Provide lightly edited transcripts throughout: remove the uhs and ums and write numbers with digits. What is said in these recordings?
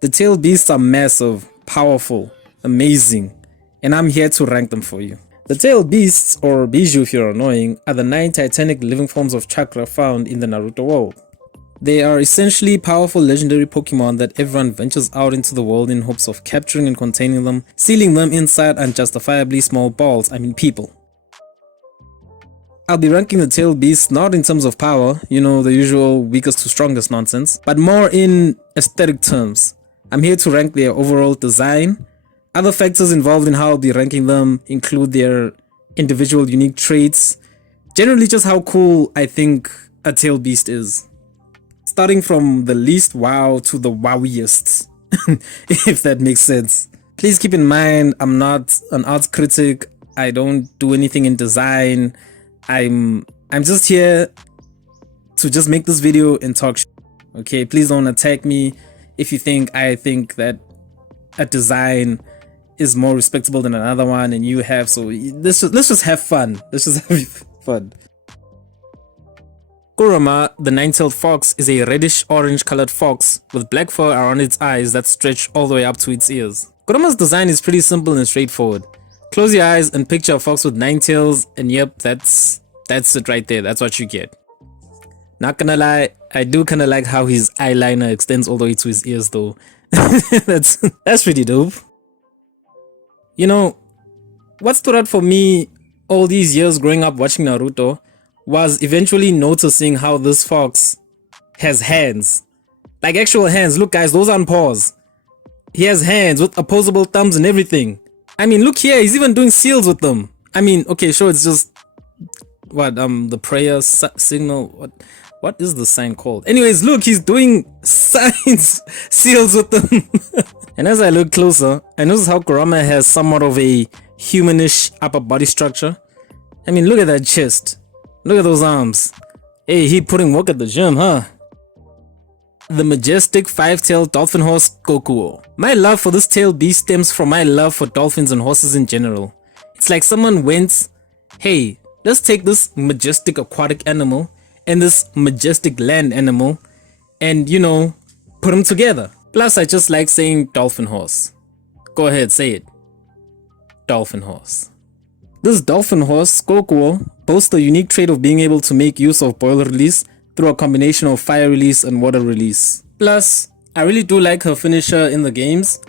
The tail beasts are massive, powerful, amazing, and I'm here to rank them for you. The tail beasts, or Bijuu if you're annoying, are the 9 titanic living forms of chakra found in the Naruto world. They are essentially powerful legendary Pokemon that everyone ventures out into the world in hopes of capturing and containing them, sealing them inside unjustifiably small balls, people. I'll be ranking the tail beasts not in terms of power, the usual weakest to strongest nonsense, but more in aesthetic terms. I'm here to rank their overall design. Other factors involved in how I'll be ranking them include their individual unique traits, generally just how cool I think a tail beast is. Starting from the least wow to the wowiest, if that makes sense. Please keep in mind, I'm not an arts critic. I don't do anything in design. I'm just here to just make this video and talk shit. Okay, please don't attack me if you think I think that a design is more respectable than another one and you have. So let's just have fun. Let's just have fun. Kurama, the 9-tailed fox, is a reddish-orange colored fox with black fur around its eyes that stretch all the way up to its ears. Kurama's design is pretty simple and straightforward. Close your eyes and picture a fox with 9 tails, and yep, that's it right there. That's what you get. Not gonna lie, I do kinda like how his eyeliner extends all the way to his ears though. that's pretty dope. What stood out for me all these years growing up watching Naruto was eventually noticing how this fox has hands. Like actual hands. Look guys, those aren't paws. He has hands with opposable thumbs and everything. Look here, he's even doing seals with them. Okay, sure, it's just what the prayer signal. What is the sign called? Anyways, look, he's doing signs, seals with them. And as I look closer, I notice how Kurama has somewhat of a humanish upper body structure. Look at that chest. Look at those arms. Hey, he putting work at the gym, huh? The majestic 5-tailed dolphin horse Kokuo. My love for this tail beast stems from my love for dolphins and horses in general. It's like someone went, hey, let's take this majestic aquatic animal and this majestic land animal and, put them together. Plus, I just like saying dolphin horse. Go ahead, say it. Dolphin horse. This dolphin horse, Kokuo, boasts the unique trait of being able to make use of boil release through a combination of fire release and water release. Plus, I really do like her finisher in the games.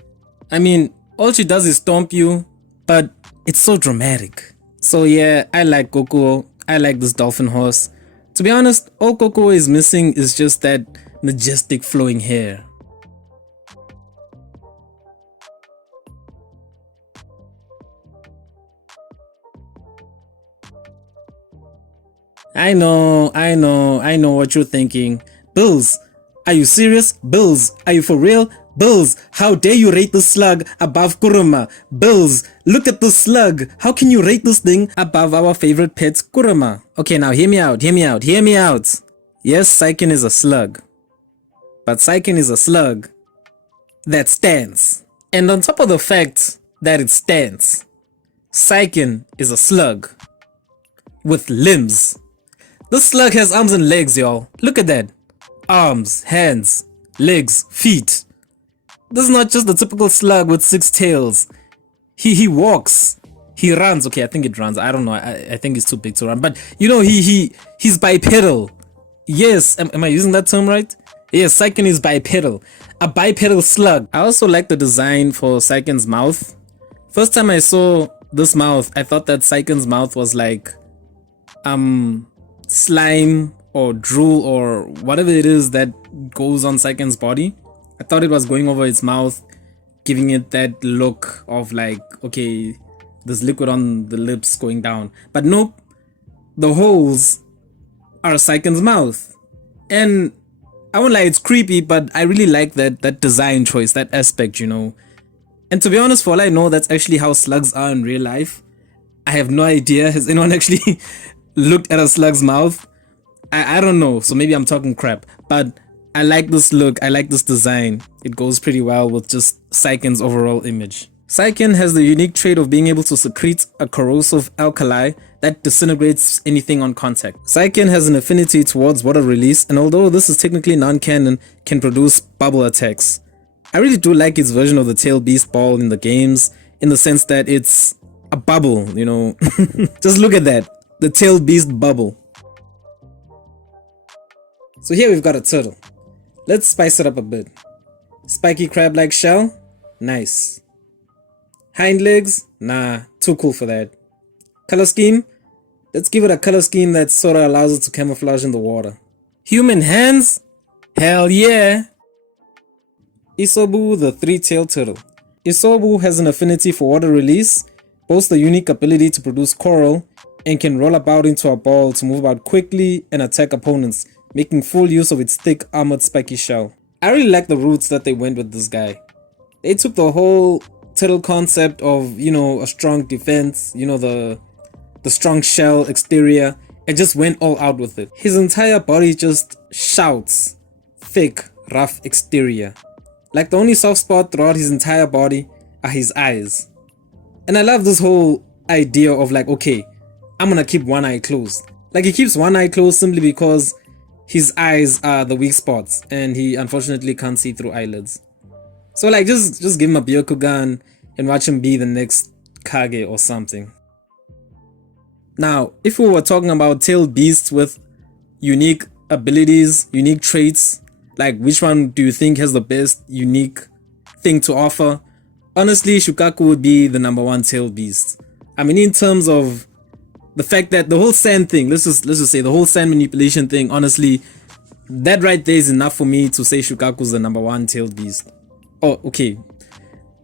All she does is stomp you, but it's so dramatic. So yeah, I like Kokuo. I like this dolphin horse. To be honest, all Kokuo is missing is just that majestic flowing hair. I know what you're thinking. Bills, are you serious? Bills, are you for real? Bills, how dare you rate this slug above Kurama? Bills, look at this slug. How can you rate this thing above our favorite pet Kurama? Okay, now hear me out. Yes, Saiken is a slug. But Saiken is a slug that stands. And on top of the fact that it stands, Saiken is a slug with limbs. This slug has arms and legs, y'all. Look at that. Arms, hands, legs, feet. This is not just the typical slug with 6 tails. He walks. He runs. Okay, I think it runs. I don't know. I think it's too big to run. But he's bipedal. Yes, am I using that term right? Yes, Saiken is bipedal. A bipedal slug. I also like the design for Saiken's mouth. First time I saw this mouth, I thought that Saiken's mouth was like slime or drool or whatever it is that goes on Saiken's body. I thought it was going over its mouth, giving it that look of like, okay, there's liquid on the lips going down. But nope, the holes are Saiken's mouth. And I won't lie, it's creepy, but I really like that design choice, that aspect, And to be honest, for all I know, that's actually how slugs are in real life. I have no idea. Has anyone actually looked at a slug's mouth? I don't know, so maybe I'm talking crap, but I like this look, I like this design. It goes pretty well with just Saiken's overall image. Saiken has the unique trait of being able to secrete a corrosive alkali that disintegrates anything on contact. Saiken has an affinity towards water release, and although this is technically non-canon, can produce bubble attacks. I really do like its version of the tail beast ball in the games, in the sense that it's a bubble, you know. Just look at that, the tail beast bubble. So here we've got a turtle. Let's spice it up a bit. Spiky crab-like shell, nice. Hind legs, nah, too cool for that. Color scheme, let's give it a color scheme that sort of allows it to camouflage in the water. Human hands, hell yeah. Isobu, the three-tailed turtle. Isobu has an affinity for water release, boasts the unique ability to produce coral, and can roll about into a ball to move about quickly and attack opponents, making full use of its thick armored spiky shell. I really like the roots that they went with this guy. They took the whole turtle concept of, you know, a strong defense, you know, the strong shell exterior, and just went all out with it. His entire body just shouts thick, rough exterior. Like the only soft spot throughout his entire body are his eyes. And I love this whole idea of like, okay, I'm gonna keep one eye closed. Like he keeps one eye closed simply because his eyes are the weak spots and he unfortunately can't see through eyelids. So like just give him a Byakugan and watch him be the next Kage or something. Now, if we were talking about tailed beasts with unique abilities, unique traits, like which one do you think has the best unique thing to offer? Honestly, Shukaku would be the #1 tailed beast. I mean, in terms of the fact that the whole sand thing, let's just say the whole sand manipulation thing, honestly, that right there is enough for me to say Shukaku's the #1 tailed beast. Oh, okay,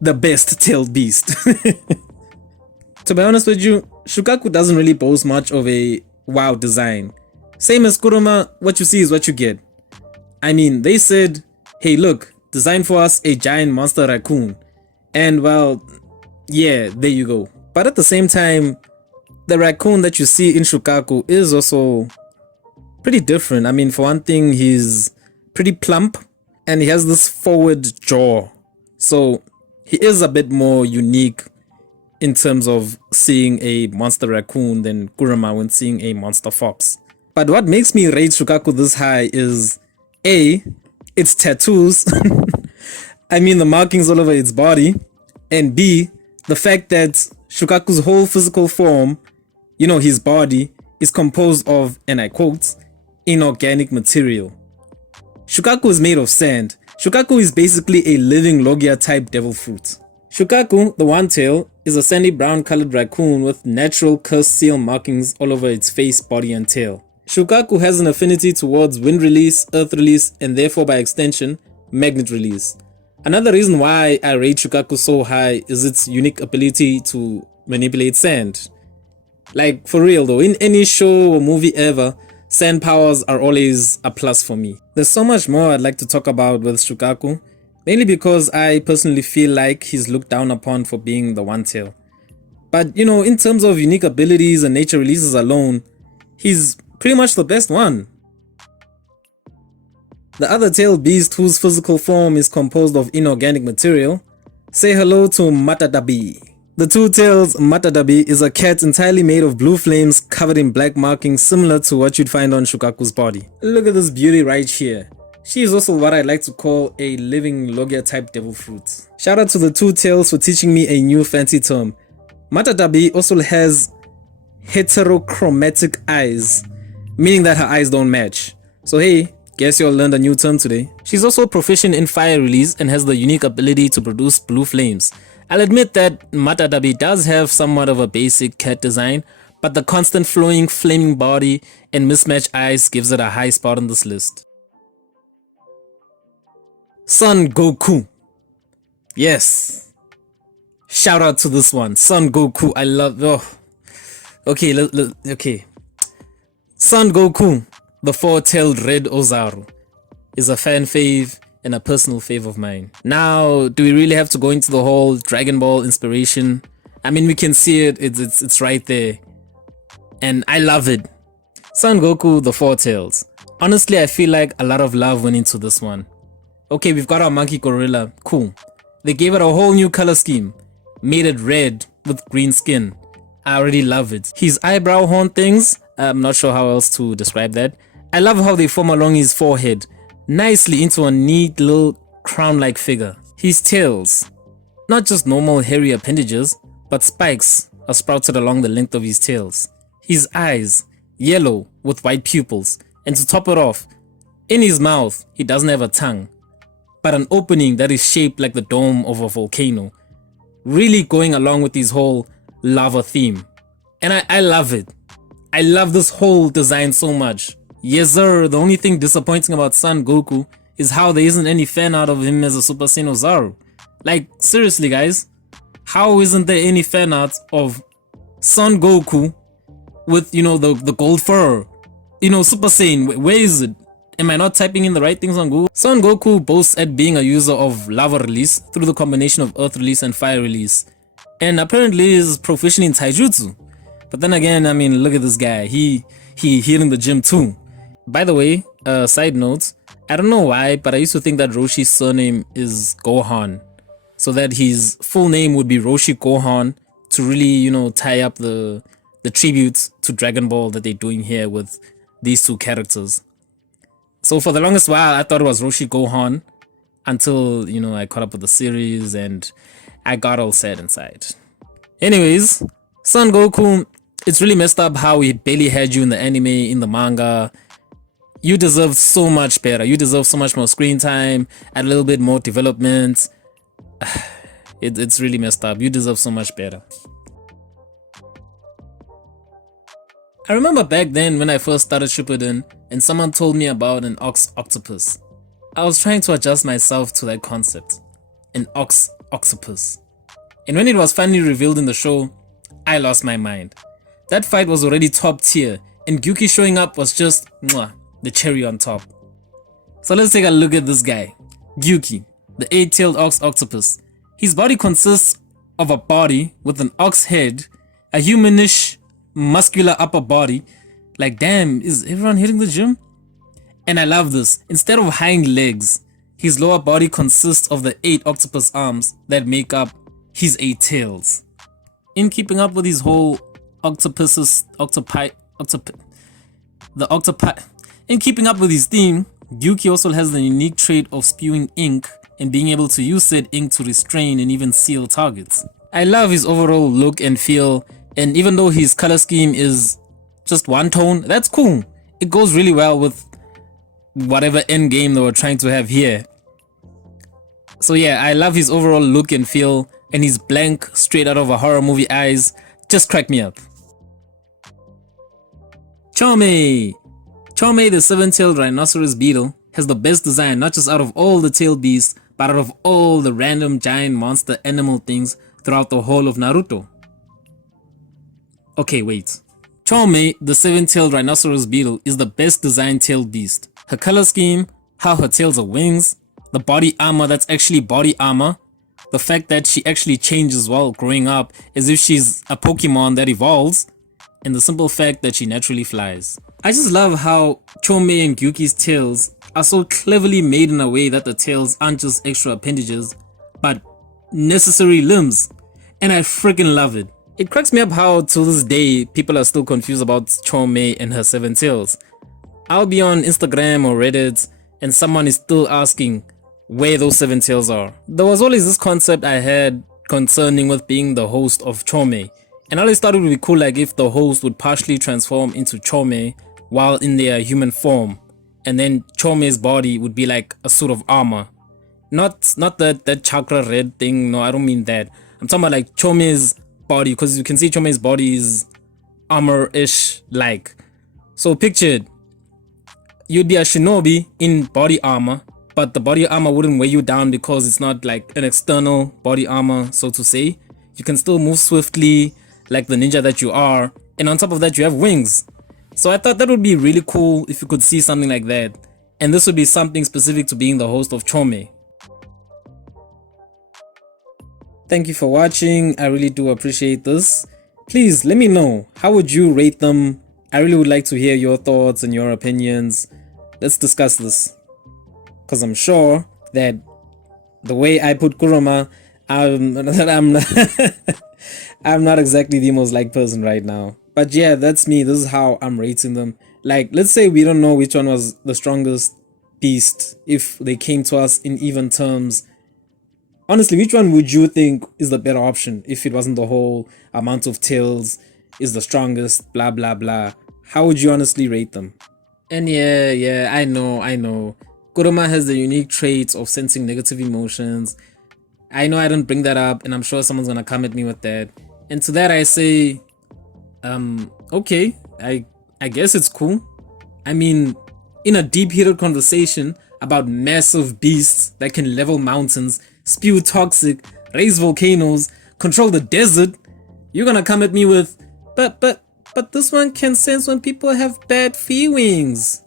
the best tailed beast. To be honest with you, Shukaku doesn't really boast much of a wow design. Same as Kurama, what you see is what you get. I mean, they said, hey look, design for us a giant monster raccoon. And well, yeah, there you go. But at the same time, the raccoon that you see in Shukaku is also pretty different. I mean, for one thing, he's pretty plump and he has this forward jaw. So he is a bit more unique in terms of seeing a monster raccoon than Kurama when seeing a monster fox. But what makes me rate Shukaku this high is A, its tattoos. I mean the markings all over its body. And B, the fact that Shukaku's whole physical form, you know, his body, is composed of, and I quote, inorganic material. Shukaku is made of sand. Shukaku is basically a living Logia type devil fruit. Shukaku, the one tail, is a sandy brown colored raccoon with natural cursed seal markings all over its face, body and tail. Shukaku has an affinity towards wind release, earth release, and therefore by extension, magnet release. Another reason why I rate Shukaku so high is its unique ability to manipulate sand. Like for real though, in any show or movie ever, sand powers are always a plus for me. There's so much more I'd like to talk about with Shukaku, mainly because I personally feel like he's looked down upon for being the one tail. But you know, in terms of unique abilities and nature releases alone, he's pretty much the best one. The other tailed beast whose physical form is composed of inorganic material, say hello to Matatabi. The two-tailed Matatabi is a cat entirely made of blue flames covered in black markings similar to what you'd find on Shukaku's body. Look at this beauty right here. She is also what I like to call a living Logia type devil fruit. Shout out to the two tails for teaching me a new fancy term. Matatabi also has heterochromatic eyes, meaning that her eyes don't match. So hey, guess you all learned a new term today. She's also proficient in fire release and has the unique ability to produce blue flames. I'll admit that Matatabi does have somewhat of a basic cat design, but the constant flowing flaming body and mismatched eyes gives it a high spot on this list. Son Goku. Yes. Shout out to this one. Son Goku. I love... Oh. Okay, okay. Son Goku, the four-tailed red Ozaru, is a fan fave and a personal fave of mine. Now, do we really have to go into the whole Dragon Ball inspiration? I mean, we can see it. It's right there. And I love it. Son Goku, the four tails. Honestly, I feel like a lot of love went into this one. Okay, we've got our monkey gorilla. Cool. They gave it a whole new color scheme. Made it red with green skin. I already love it. His eyebrow horn things, I'm not sure how else to describe that. I love how they form along his forehead, nicely into a neat little crown-like figure. His tails, not just normal hairy appendages, but spikes are sprouted along the length of his tails. His eyes, yellow with white pupils, and to top it off, in his mouth, he doesn't have a tongue, but an opening that is shaped like the dome of a volcano, really going along with his whole lava theme. And I love it. I love this whole design so much. Yes sir, the only thing disappointing about Son Goku is how there isn't any fan art of him as a Super Saiyan Ozaru. Like, seriously guys, how isn't there any fan art of Son Goku with, you know, the gold fur? You know, Super Saiyan, where is it? Am I not typing in the right things on Google? Son Goku boasts at being a user of lava release through the combination of earth release and fire release, and apparently is proficient in taijutsu. But then again, I mean, look at this guy. He healing the gym too. By the way, side note, I don't know why, but I used to think that Roshi's surname is Gohan, so that his full name would be Roshi Gohan, to really, you know, tie up the tributes to Dragon Ball that they're doing here with these two characters. So for the longest while, I thought it was Roshi Gohan, until, you know, I caught up with the series and I got all sad inside. Anyways, Son Goku, it's really messed up how we barely had you in the anime, in the manga. You deserve so much better. You deserve so much more screen time, a little bit more development. It's really messed up. You deserve so much better. I remember back then when I first started Shippuden and someone told me about an ox-octopus. I was trying to adjust myself to that concept. An ox-octopus. And when it was finally revealed in the show, I lost my mind. That fight was already top tier, and Gyuki showing up was just mwah, the cherry on top. So let's take a look at this guy. Gyuki, the 8-tailed ox-octopus. His body consists of a body with an ox head, a humanish muscular upper body. Like, damn, is everyone hitting the gym? And I love this. Instead of hind legs, his lower body consists of the 8 octopus arms that make up his 8 tails. In keeping up with his whole in keeping up with his theme, Gyuki also has the unique trait of spewing ink and being able to use said ink to restrain and even seal targets. I love his overall look and feel, and even though his color scheme is just one tone, that's cool. It goes really well with whatever end game they were trying to have here. So yeah, I love his overall look and feel, and his blank, straight out of a horror movie eyes just crack me up. Chomei! Chomei, the 7-tailed rhinoceros beetle, has the best design not just out of all the tailed beasts, but out of all the random giant monster animal things throughout the whole of Naruto. Okay, wait. Chomei, the 7-tailed rhinoceros beetle, is the best designed tailed beast. Her color scheme, how her tails are wings, the body armor that's actually body armor, the fact that she actually changes while growing up as if she's a Pokemon that evolves, and the simple fact that she naturally flies. I just love how Chomei and Gyuki's tails are so cleverly made in a way that the tails aren't just extra appendages, but necessary limbs, and I freaking love it. It cracks me up how to this day people are still confused about Chomei and her 7 tails. I'll be on Instagram or Reddit and someone is still asking where those 7 tails are. There was always this concept I had concerning with being the host of Chomei, and I always thought it would be cool like if the host would partially transform into Chomei while in their human form, and then Chomei's body would be like a suit of armor. Not that chakra red thing, no, I don't mean that. I'm talking about like Chomei's body, because you can see Chomei's body is armor-ish like. So picture it, you'd be a shinobi in body armor, but the body armor wouldn't weigh you down because it's not like an external body armor, so to say. You can still move swiftly like the ninja that you are, and on top of that you have wings. So I thought that would be really cool if you could see something like that, and this would be something specific to being the host of Chomei. Thank you for watching. I really do appreciate this. Please let me know, how would you rate them? I really would like to hear your thoughts and your opinions. Let's discuss this, because I'm sure that the way I put Kurama, I'm not exactly the most liked person right now. But yeah, that's me. This is how I'm rating them. Like, let's say we don't know which one was the strongest beast if they came to us in even terms Honestly, which one would you think is the better option if it wasn't the whole amount of tails is the strongest, blah blah blah? How would you honestly rate them? And yeah, I know. Kurama has the unique traits of sensing negative emotions. I know I didn't bring that up, and I'm sure someone's gonna come at me with that. And to that I say, okay, I guess it's cool. I mean, in a deep heated conversation about massive beasts that can level mountains, spew toxic, raise volcanoes, control the desert, you're gonna come at me with, but this one can sense when people have bad feelings.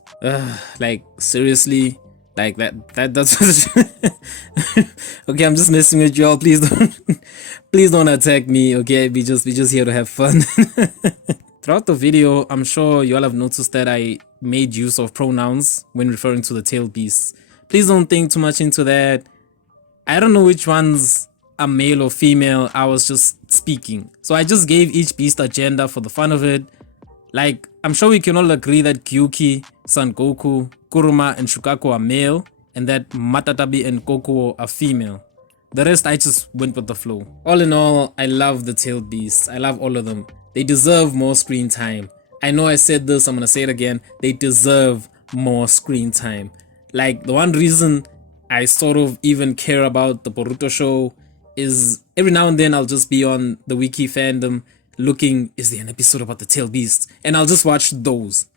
Like seriously, like that's okay. I'm just messing with y'all. Please don't, please don't attack me. Okay, we just here to have fun. Throughout the video, I'm sure you all have noticed that I made use of pronouns when referring to the tail beasts. Please don't think too much into that. I don't know which ones are male or female. I was just speaking. So I just gave each beast a gender for the fun of it. Like, I'm sure we can all agree that Gyuki, Son Goku, Kurama, and Shukaku are male, and that Matatabi and Kokuo are female. The rest, I just went with the flow. All in all, I love the tailed beasts. I love all of them. They deserve more screen time. I know I said this, I'm gonna say it again. They deserve more screen time. Like, the one reason I sort of even care about the Boruto show is every now and then I'll just be on the wiki fandom looking, is there an episode about the tailed beasts? And I'll just watch those.